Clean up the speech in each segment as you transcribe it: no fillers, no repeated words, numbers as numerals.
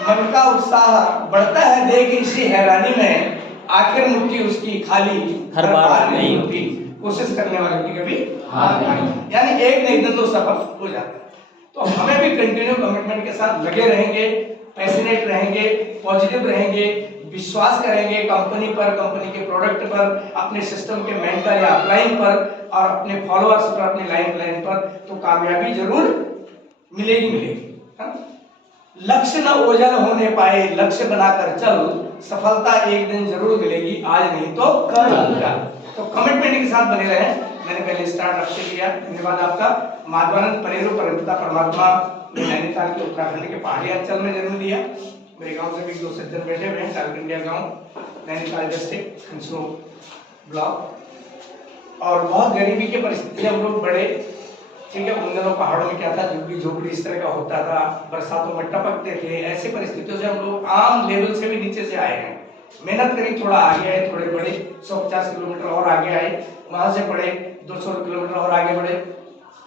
मन का उत्साह बढ़ता है देख इसी हैरानी में, आखिर मुट्ठी उसकी खाली हर बार नहीं होती। कोशिश करने वाले की कभी हार नहीं, यानी एक न एक दिन तो सफल हो जाता है। तो हमें भी कंटिन्यू कमिटमेंट के साथ लगे रहेंगे, पैशनेट रहेंगे, पॉजिटिव रहेंगे, विश्वास करेंगे कंपनी पर, कंपनी के प्रोडक्ट पर, अपने सिस्टम के मेंटर या अपलाइन पर और अपने फॉलोअर्स पर, अपने लाइन पर, तो कामयाबी जरूर मिलेगी है ना? लक्ष्य न ओझल होने पाए, लक्ष्य बनाकर चल, सफलता एक दिन जरूर मिलेगी, आज नहीं तो कल। तो कमिटमेंट के साथ बने रहे। मैंने पहले स्टार्ट आपसे किया, धन्यवाद आपका। माधवानंद परेरो परमपिता परमात्मा ने नैनीताल के उत्तराखंड के पहाड़ी अंचल में जन्म दिया। मेरे गांव से भी 2 सज्जन बैठे हुए हैं, टारकंडिया गांव, नैनीताल डिस्ट्रिक्ट, खंसरो ब्लॉक। और बहुत गरीबी की परिस्थिति हम लोग बड़े, ठीक है। उन दिनों पहाड़ों में क्या था, झुग्गी झोपड़ी इस तरह का होता था, बरसातों में टपकते थे। ऐसी परिस्थितियों से हम लोग आम लेवल से भी नीचे से आए हैं। मेहनत करी, थोड़ा आगे आए, थोड़े बड़े, 150 किलोमीटर और आगे आए, वहां से पढ़े, 200 किलोमीटर और आगे बढ़े,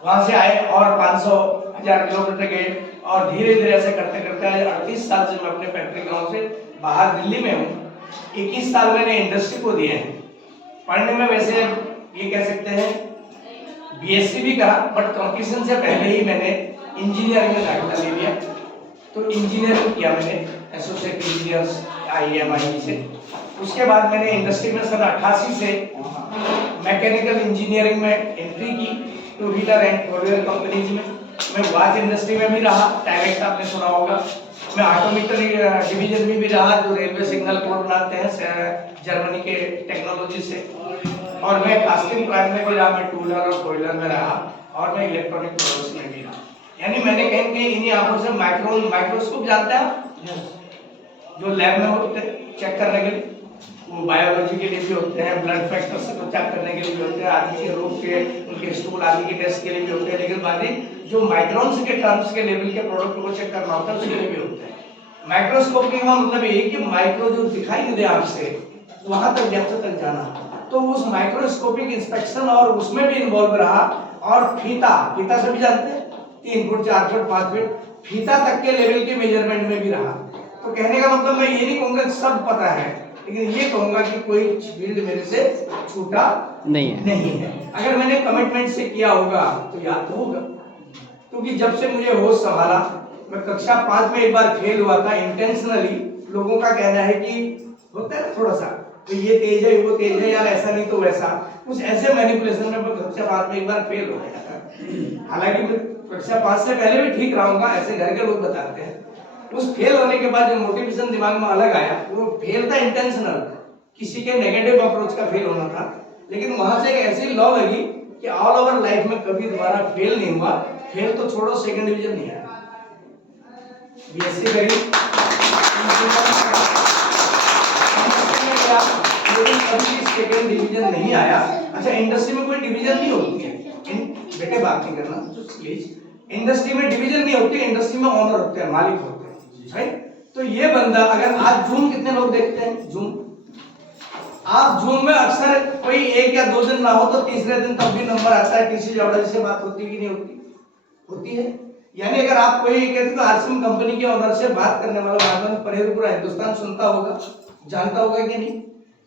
वहां से आए और 500-1000 किलोमीटर गए, और धीरे धीरे ऐसे करते करते 38 साल से मैं अपने पैतृक गांव से बाहर दिल्ली में हूँ। 21 साल मैंने इंडस्ट्री को दिए हैं। पढ़ने में वैसे ये कह सकते हैं बीएससी भी करा, बट कंपटीशन से पहले ही मैंने इंजीनियरिंग में दाखिला ले लिया। तो इंजीनियरिंग किया मैंने, एसोसिएट इंजीनियर्स IMI से। उसके बाद मैंने इंडस्ट्री में सन 88 से मैकेनिकल इंजीनियरिंग में एंट्री की, 2 व्हीलर एंड 4 व्हीलर कंपनीज में। मैं वाच इंडस्ट्री में भी रहा, टाइलेक्स आपने सुना होगा। मैं ऑटोमेटर डिवीजन में भी रहा, जो रेलवे सिग्नल कोड बनाते हैं जर्मनी के टेक्नोलॉजी से। और मैं कास्टिंग प्लांट में भी रहा, मैं 2 व्हीलर और 4 व्हीलर में रहा, और मैं इलेक्ट्रॉनिक प्रोडक्ट्स में भी रहा। यानी मैंने कहीं इन्हीं आंखों से माइक्रोस्कोप जानता है जो लैब में होते हैं चेक करने के लिए, वो बायोलॉजी के लिए भी होते हैं, ब्लड फैक्टर्स को चेक करने के लिए भी होते हैं, आदि के रोग के, उनके स्टूल आदि के टेस्ट के लिए भी होते हैं। लेकिन बाकी जो माइक्रोन्स के टर्म्स के लेवल के प्रोडक्ट को चेक करना होता है उसके लिए भी होते हैं। माइक्रोस्कोप का मतलब ये कि माइक्रो जो दिखाई नहीं दे आपसे, वहां तक डेप्थ तक जाना। तो उस माइक्रोस्कोपिक इंस्पेक्शन और उसमें भी इन्वॉल्व रहा। और फीता से भी जानते हैं, 3 फुट 4 फुट 5 फुट फीता तक के लेवल के मेजरमेंट में भी रहा। तो कहने का मतलब मैं ये नहीं कहूंगा सब पता है, लेकिन ये कहूंगा कि कोई फील्ड मेरे से छूटा नहीं है। अगर मैंने कमिटमेंट से किया होगा तो याद तो होगा, क्योंकि जब से मुझे होश संभाला, मैं कक्षा 5 में एक बार फेल हुआ था इंटेंशनली। लोगों का कहना है कि होता है थोड़ा सा, तो ये तेज है वो तेज है यार, ऐसा नहीं तो वैसा, कुछ ऐसे मैनिपुलेशन में मैं कक्षा 5 में एक बार फेल हो गया था। हालांकि मैं कक्षा 5 से पहले भी ठीक रहूंगा, ऐसे घर के लोग बताते हैं। उस फेल होने के बाद जो मोटिवेशन दिमाग में अलग आया, वो फेल था इंटेंशनल, किसी के नेगेटिव अप्रोच का फेल होना था। लेकिन वहां से एक ऐसी लॉ लगी कि ऑल ओवर लाइफ में कभी दोबारा फेल नहीं हुआ। फेल तो छोड़ो, सेकंड डिवीजन नहीं आया। बीएससी करी, लेकिन कभी सेकंड डिवीजन नहीं आया। अच्छा, इंडस्ट्री में कोई डिवीजन नहीं होती है, बेटे बात नहीं करना प्लीज। इंडस्ट्री में डिवीजन नहीं होती, इंडस्ट्री में ओनर होते हैं, मालिक होते हैं, राइट। तो ये बंदा, अगर आज जूम कितने लोग देखते हैं, जूम आप जूम में अक्सर कोई 1 या 2 दिन ना हो तो तीसरे दिन तब भी नंबर आता है, टीसी जावड़ा जी से बात होती कि नहीं होती? होती है। यानी अगर आप कोई कहते तो आरसीएम कंपनी के ओनर से बात करने वाला माधवानंद परेरो पूरा हिंदुस्तान सुनता होगा, जानता होगा कि नहीं?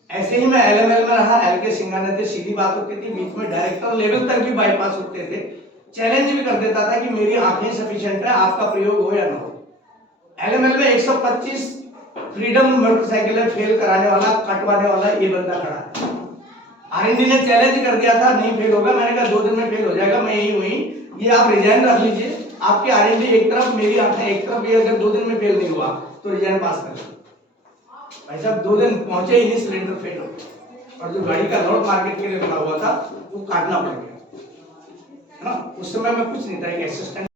ऐसे ही मैं LML में रहा, LK सिंघानिया थे, सीधी बात होती थी, बीच में डायरेक्टर लेवल तक भी बाईपास होते थे। चैलेंज भी कर देता था कि मेरी आंखें सफिशिएंट है, आपका प्रयोग हो या ना हो। LML में 125 फ्रीडम मोटरसाइकिल फेल कराने वाला, कटवाने वाला ये बंदा खड़ा है। R&D ने चैलेंज कर दिया था, नहीं फेल होगा। मैंने कहा 2 दिन में फेल हो जाएगा, मैं यही हुई, ये आप रिजाइन रख लीजिए। आपके R&D एक तरफ, मेरी आंखें एक तरफ, ये अगर 2 दिन में फेल नहीं हुआ तो रिजाइन पास कर लो। भाई साहब 2 दिन पहुंचे ही नहीं, सिलेंडर फेल हो गया, और जो गाड़ी का लोड मार्केट के लिए बना हुआ था वो काटना पड़ गया, है ना। उस समय मैं कुछ नहीं था, एक असिस्टेंट